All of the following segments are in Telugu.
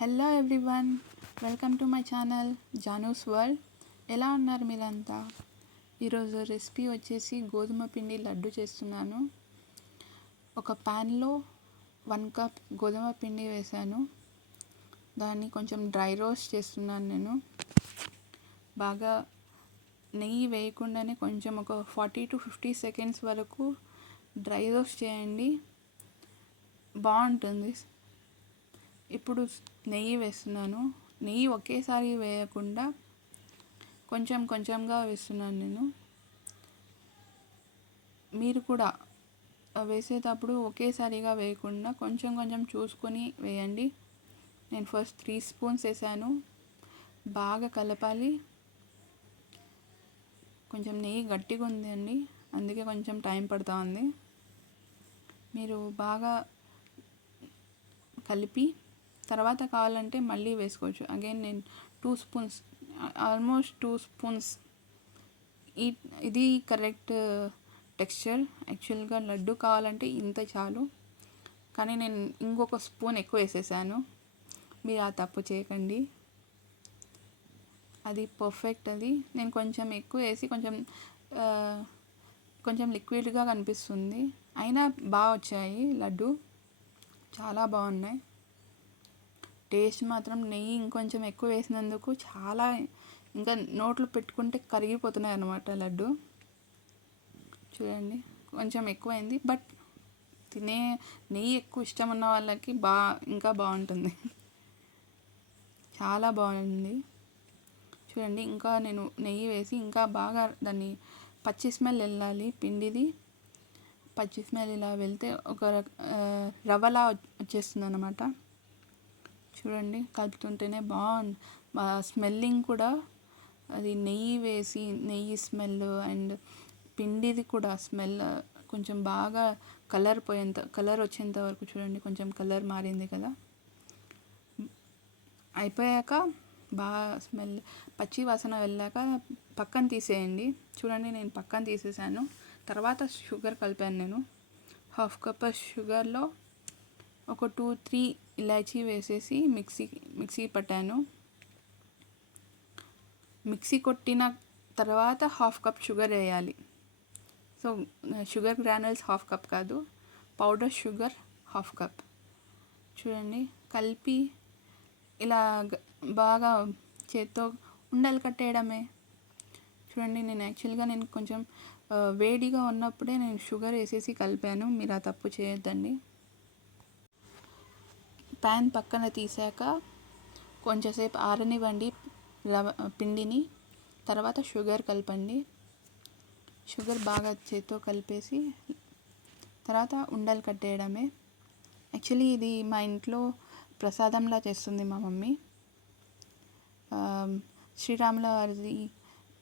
Hello everyone, welcome to my channel Janu's world. ఎలా ఉన్నారు మీరంతా? ఈరోజు రెసిపీ వచ్చేసి గోధుమ పిండి లడ్డు చేస్తున్నాను. ఒక ప్యాన్లో 1 కప్ గోధుమ పిండి వేసాను. దాన్ని కొంచెం డ్రై రోస్ట్ చేస్తున్నాను నేను. బాగా నెయ్యి వేయకుండానే కొంచెం ఒక 40 to 50 సెకండ్స్ వరకు డ్రై రోస్ట్ చేయండి, బాగుంటుంది. ఇప్పుడు నెయ్యి వేస్తున్నాను. నెయ్యి ఒకేసారి వేయకుండా కొంచెం కొంచెంగా వేస్తున్నాను నేను. మీరు కూడా వేసేటప్పుడు ఒకేసారిగా వేయకుండా కొంచెం కొంచెం చూసుకొని వేయండి. నేను ఫస్ట్ 3 స్పూన్స్ వేసాను. బాగా కలపాలి. కొంచెం నెయ్యి గట్టిగా ఉందండి, అందుకే కొంచెం టైం పడుతూ ఉంది. మీరు బాగా కలిపి తర్వాత కావాలంటే మళ్ళీ వేసుకోవచ్చు. అగైన్ నేను 2 స్పూన్స్, ఆల్మోస్ట్ 2 స్పూన్స్. ఇది కరెక్ట్ టెక్స్చర్. యాక్చువల్గా లడ్డు కావాలంటే ఇంత చాలు, కానీ నేను ఇంకొక స్పూన్ ఎక్కువ వేసేసాను. మీరు ఆ తప్పు చేయకండి, అది పర్ఫెక్ట్. అది నేను కొంచెం ఎక్కువ వేసి కొంచెం లిక్విడ్గా కనిపిస్తుంది, అయినా బాగా వచ్చాయి లడ్డు, చాలా బాగున్నాయి. టేస్ట్ మాత్రం నెయ్యి ఇంకొంచెం ఎక్కువ వేసినందుకు చాలా, ఇంకా నోట్లో పెట్టుకుంటే కరిగిపోతున్నాయి అన్నమాట లడ్డు. చూడండి, కొంచెం ఎక్కువైంది, బట్ నెయ్యి ఎక్కువ ఇష్టం ఉన్న వాళ్ళకి ఇంకా బాగుంటుంది. చాలా బాగుంది. చూడండి, ఇంకా నేను నెయ్యి వేసి ఇంకా బాగా దాన్ని పచ్చి స్మెల్ వెళ్ళాలి. పిండిది పచ్చి స్మెల్ ఇలా వెళ్తే ఒక రవ్వలా వచ్చేస్తుంది అన్నమాట. చూడండి, కలుపుతుంటేనే బాగుంది. స్మెల్లింగ్ కూడా, అది నెయ్యి స్మెల్ అండ్ పిండిది కూడా స్మెల్ కొంచెం బాగా కలర్ వచ్చేంత వరకు చూడండి. కొంచెం కలర్ మారింది కదా, అయిపోయాక బాగా స్మెల్ పచ్చి వాసన వెళ్ళాక పక్కన తీసేయండి. చూడండి, నేను పక్కన తీసేసాను. తర్వాత షుగర్ కలిపాను నేను. 1/2 కప్ షుగర్లో ఒక 2-3 ఇలాచీ వేసేసి మిక్సీ పట్టాను. మిక్సీ కొట్టిన తర్వాత 1/2 కప్ షుగర్ వేయాలి. సో షుగర్ గ్రానుల్స్ 1/2 కప్ కాదు, పౌడర్ షుగర్ 1/2 కప్. చూడండి, కలిపి ఇలా బాగా చేత్తో ఉండలు కట్టేయడమే. చూడండి, నేను కొంచెం వేడిగా ఉన్నప్పుడే నేను షుగర్ వేసేసి కలిపాను. మీరు ఆ తప్పు చేయొద్దండి. ప్యాన్ పక్కన తీసాక కొంచెంసేపు ఆరనివ్వండి పిండిని. తర్వాత షుగర్ కలపండి. షుగర్ బాగా చేత్తో కలిపేసి తర్వాత ఉండలు కట్టేయడమే. యాక్చువల్లీ ఇది మా ఇంట్లో ప్రసాదంలా చేస్తుంది మా మమ్మీ. శ్రీరాముల వారిది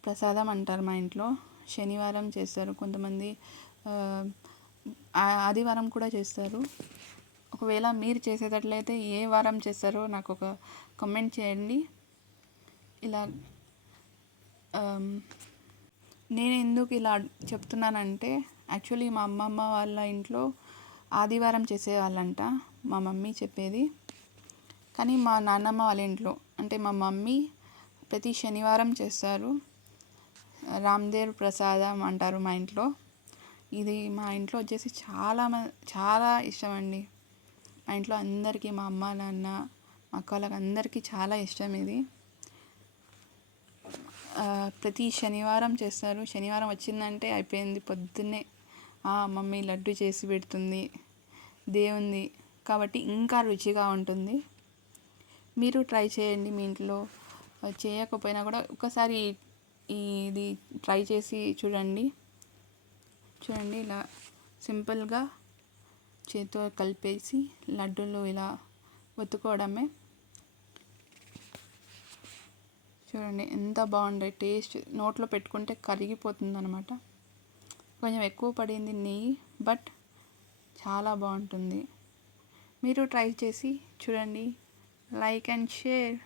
ప్రసాదం అంటారు మా ఇంట్లో. శనివారం చేస్తారు, కొంతమంది ఆదివారం కూడా చేస్తారు. ఒకవేళ మీరు చేసేటట్లయితే ఏ వారం చేస్తారో నాకు ఒక కామెంట్ చేయండి. ఇలా నేను ఎందుకు ఇలా చెప్తున్నానంటే, యాక్చువల్లీ మా అమ్మమ్మ వాళ్ళ ఇంట్లో ఆదివారం చేసేవాళ్ళంట, మా మమ్మీ చెప్పేది. కానీ మా నాన్నమ్మ వాళ్ళ ఇంట్లో, అంటే మా మమ్మీ ప్రతి శనివారం చేస్తారు. రామ్దేవ్ ప్రసాదం అంటారు మా ఇంట్లో. ఇది మా ఇంట్లో వచ్చేసి చాలా ఇష్టం అండి. మా ఇంట్లో అందరికీ, మా అమ్మ నాన్న మా అక్క వాళ్ళకి అందరికీ చాలా ఇష్టం ఇది. ప్రతి శనివారం చేస్తారు. శనివారం వచ్చిందంటే అయిపోయింది, పొద్దున్నే మమ్మీ లడ్డు చేసి పెడుతుంది దేవుంది కాబట్టి ఇంకా రుచిగా ఉంటుంది. మీరు ట్రై చేయండి మీ ఇంట్లో. చేయకపోయినా కూడా ఒకసారి ఇది ట్రై చేసి చూడండి. ఇలా సింపుల్గా చేతితో కలిపేసి లడ్డూలు ఇలా ఒత్తుకోవడమే. చూడండి, ఎంత బాగుండే టేస్ట్, నోట్లో పెట్టుకుంటే కరిగిపోతుంది అనమాట. కొంచెం ఎక్కువ పడింది నెయ్యి, బట్ చాలా బాగుంటుంది. మీరు ట్రై చేసి చూడండి. Like and share.